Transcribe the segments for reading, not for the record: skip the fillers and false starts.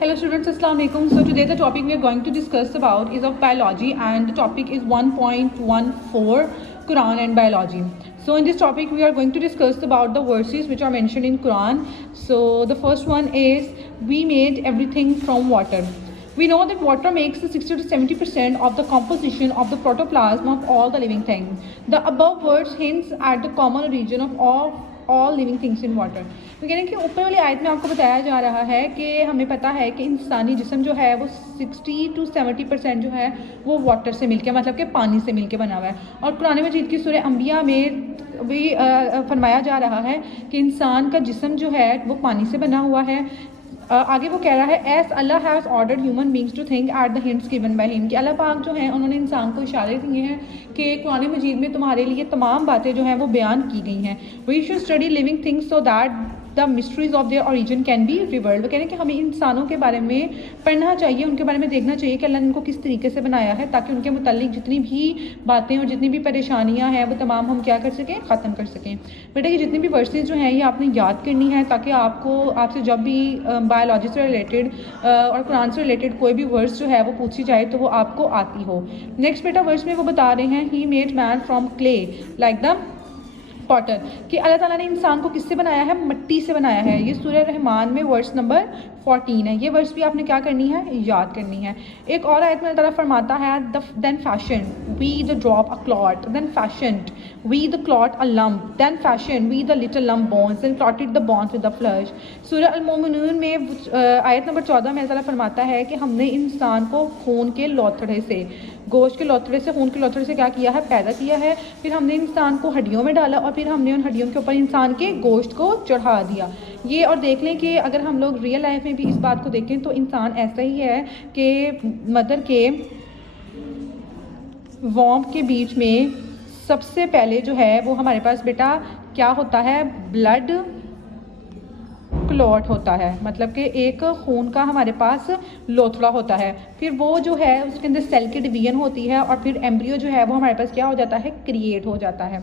Hello students, Assalamu alaikum. So today the topic we are going to discuss about is of biology, and the topic is 1.14 Quran and biology. So in this topic we are going to discuss about the verses which are mentioned in Quran. So the first one is, we made everything from water. We know that water makes 60 to 70% of the composition of the protoplasm of all the living things. The above verse hints at the common origin of all living things in water. تو کہہ رہے ہیں کہ اوپر والی آیت میں آپ کو بتایا جا رہا ہے کہ ہمیں پتہ ہے کہ انسانی جسم جو ہے وہ 60 to 70% جو ہے وہ واٹر سے مل کے، مطلب کہ پانی سے مل کے بنا ہوا ہے. اور قرآن مجید کی سورہ انبیاء میں بھی فرمایا جا رہا ہے کہ انسان کا جسم جو ہے وہ پانی سے بنا ہوا ہے. آگے وہ کہہ رہا ہے as Allah has ordered human beings to think at the hints given by ہم، کہ اللہ پاک جو ہیں انہوں نے انسان کو اشارے دیے ہیں کہ قرآن مجید میں تمہارے لیے تمام باتیں جو ہیں وہ بیان کی گئی ہیں. We should study living things so that the mysteries of their origin can be revealed. وہ کہہ رہے ہیں کہ ہمیں انسانوں کے بارے میں پڑھنا چاہیے، ان کے بارے میں دیکھنا چاہیے کہ اللہ نے ان کو کس طریقے سے بنایا ہے، تاکہ ان کے متعلق جتنی بھی باتیں اور جتنی بھی پریشانیاں ہیں وہ تمام ہم کیا کر سکیں، ختم کر سکیں. بیٹا یہ جتنی بھی ورسز جو ہیں یہ آپ نے یاد کرنی ہے، تاکہ آپ سے جب بھی بایولوجی سے ریلیٹڈ اور قرآن سے ریلیٹڈ کوئی بھی ورس جو ہے وہ پوچھی جائے تو وہ آپ کو آتی ہو. نیکسٹ بیٹا ورس میں وہ بتا رہے ہیں he made man from clay like the potter, کہ اللہ تعالیٰ نے انسان کو کس سے بنایا ہے، مٹی سے بنایا ہے. یہ سورہ رحمان میں ورس نمبر 14 ہے. یہ ورس بھی آپ نے کیا کرنی ہے، یاد کرنی ہے. ایک اور آیت میں اللہ تعالیٰ فرماتا ہے then fashion we the drop a clot, then fashioned we the clot a lump, then fashion we the little lump bones, then clotted the bones with the flesh. سورہ المومنون میں آیت نمبر 14 میں اللہ تعالیٰ فرماتا ہے کہ ہم نے انسان کو خون کے لوتھڑے سے، گوشت کے لوتھڑے سے، خون کے لوتھڑے سے کیا کیا ہے، پیدا کیا ہے. پھر ہم نے انسان کو ہڈیوں میں ڈالا اور پھر ہم نے ان ہڈیوں کے اوپر انسان کے گوشت کو چڑھا دیا. یہ اور دیکھ لیں کہ اگر ہم لوگ ریئل لائف میں بھی اس بات کو دیکھیں تو انسان ایسا ہی ہے کہ مدر کے ووم کے بیچ میں سب سے پہلے جو ہے وہ ہمارے پاس بیٹا کیا ہوتا ہے، بلڈ کلوٹ ہوتا ہے، مطلب کہ ایک خون کا ہمارے پاس لوتھڑا ہوتا ہے. پھر وہ جو ہے اس کے اندر سیل کی ڈویژن ہوتی ہے اور پھر ایمبریو جو ہے وہ ہمارے پاس کیا ہو جاتا ہے، کریٹ ہو جاتا ہے.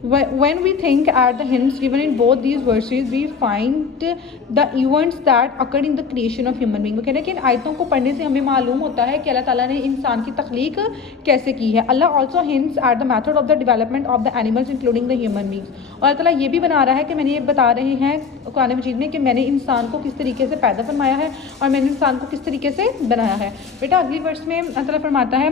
When we think at the hints given in both these verses, we find the events that occurred in the creation of human being. وہ کہہ رہے ہیں کہ ان آیتوں کو پڑھنے سے ہمیں معلوم ہوتا ہے کہ اللہ تعالیٰ نے انسان کی تخلیق کیسے کی ہے. اللہ also hints at the method of the development of the animals including the human beings. اور اللہ تعالیٰ یہ بھی بنا رہا ہے کہ میں نے یہ بتا رہے ہیں قرآن مجید میں کہ میں نے انسان کو کس طریقے سے پیدا فرمایا ہے اور میں نے انسان کو کس طریقے سے بنایا ہے. بیٹا اگلی ورس میں اللہ تعالیٰ فرماتا ہے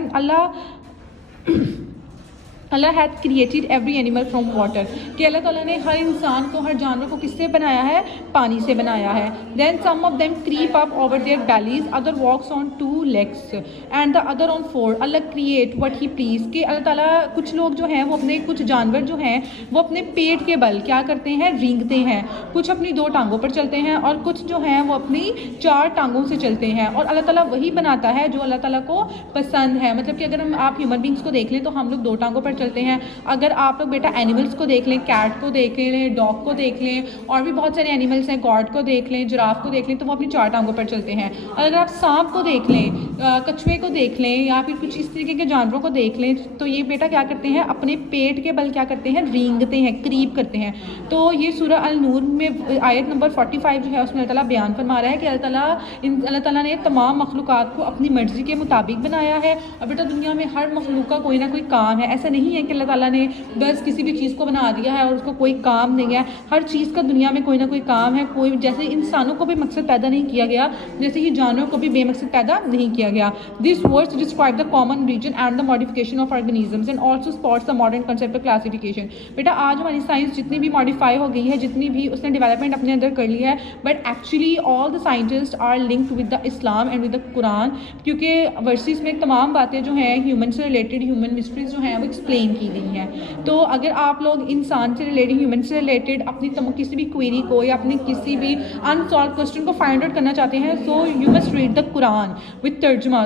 اللہ had created every animal from water, کہ اللہ تعالیٰ نے ہر انسان کو، ہر جانور کو کس سے بنایا ہے، پانی سے بنایا ہے. Then some of them creep up over their bellies, other walks on 2 legs and the other on 4. اللہ کریٹ وٹ ہی پلیز، کہ اللہ تعالیٰ کچھ لوگ جو ہیں وہ اپنے، کچھ جانور جو ہیں وہ اپنے پیٹ کے بل کیا کرتے ہیں، رینگتے ہیں. کچھ اپنی 2 ٹانگوں پر چلتے ہیں اور کچھ جو ہیں وہ اپنی 4 ٹانگوں سے چلتے ہیں. اور اللہ تعالیٰ وہی بناتا ہے جو اللہ تعالیٰ کو پسند ہے. مطلب کہ اگر آپ ہیومن بینگس کو دیکھ لیں تو ہم لوگ 2 ٹانگوں پر چلتے ہیں. اگر آپ لوگ بیٹا اینیملس کو دیکھ لیں، کیٹ کو دیکھ لیں، ڈاگ کو دیکھ لیں، اور بھی بہت سارے اینیملس ہیں، گاڈ کو دیکھ لیں، جراف کو دیکھ لیں، تو وہ اپنی 4 ٹانگوں پر چلتے ہیں. اور اگر آپ سانپ کو دیکھ لیں، کچھوے کو دیکھ لیں، یا پھر کچھ اس طریقے کے جانوروں کو دیکھ لیں تو یہ بیٹا کیا کرتے ہیں، اپنے پیٹ کے بل کیا کرتے ہیں، رینگتے ہیں، کریپ کرتے ہیں. تو یہ سورہ النور میں آیت نمبر 45 جو ہے اس میں اللہ تعالیٰ بیان فرما رہا ہے کہ اللہ تعالیٰ نے تمام مخلوقات کو اپنی مرضی کے مطابق بنایا ہے. اور بیٹا دنیا میں ہر مخلوق کا کوئی نہ کوئی کام ہے. ایسا نہیں ہے کہ اللہ تعالیٰ نے بس کسی بھی چیز کو بنا دیا ہے اور اس کو کوئی کام نہیں ہے. ہر چیز کا دنیا میں کوئی نہ کوئی کام ہے. کوئی جیسے انسانوں کو بھی مقصد پیدا نہیں کیا گیا، جیسے ہی جانوروں کو بھی بے مقصد پیدا نہیں کیا گیا. These words describe the common region and the modification of organisms and also supports the modern concept of classification. بیٹا آج ہماری سائنس جتنی بھی ماڈیفائی ہو گئی ہے، جتنی بھی اس نے ڈیولپمنٹ اپنے اندر کر لی ہے، but actually all the scientist are linked with the Islam and with the Quran, کیونکہ ورسز میں تمام باتیں جو ہیں ہیومن سے ریلیٹڈ، ہیومن مسٹریز جو ہیں وہ ایکسپلین کی گئی ہیں. تو اگر آپ لوگ انسان سے ریلیٹڈ، ہیومن سے ریلیٹڈ اپنی کسی بھی کوئری کو یا اپنی کسی بھی انسالو کوسچن کو فائنڈ آؤٹ کرنا چاہتے ہیں، so you must read the Quran with ترجمہ.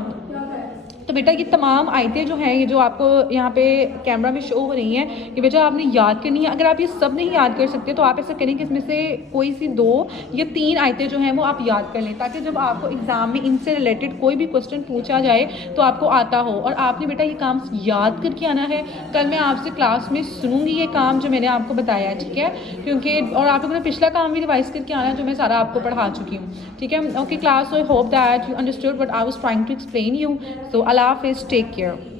تو بیٹا یہ تمام آیتیں جو ہیں، یہ جو آپ کو یہاں پہ کیمرہ میں شو ہو رہی ہیں، کہ بیٹا آپ نے یاد کرنی ہے. اگر آپ یہ سب نہیں یاد کر سکتے تو آپ ایسا کریں کہ اس میں سے کوئی سی 2 یا 3 آیتیں جو ہیں وہ آپ یاد کر لیں، تاکہ جب آپ کو ایگزام میں ان سے ریلیٹڈ کوئی بھی کوسچن پوچھا جائے تو آپ کو آتا ہو. اور آپ نے بیٹا یہ کام یاد کر کے آنا ہے. کل میں آپ سے کلاس میں سنوں گی یہ کام جو میں نے آپ کو بتایا ہے، ٹھیک ہے؟ کیونکہ اور آپ لوگوں نے پچھلا کام بھی ریوائز کر کے آنا ہے جو میں سارا آپ کو پڑھا چکی ہوں، ٹھیک ہے؟ Okay class, so I hope that you understood what I was trying to explain you. So Allah Hafiz, take care.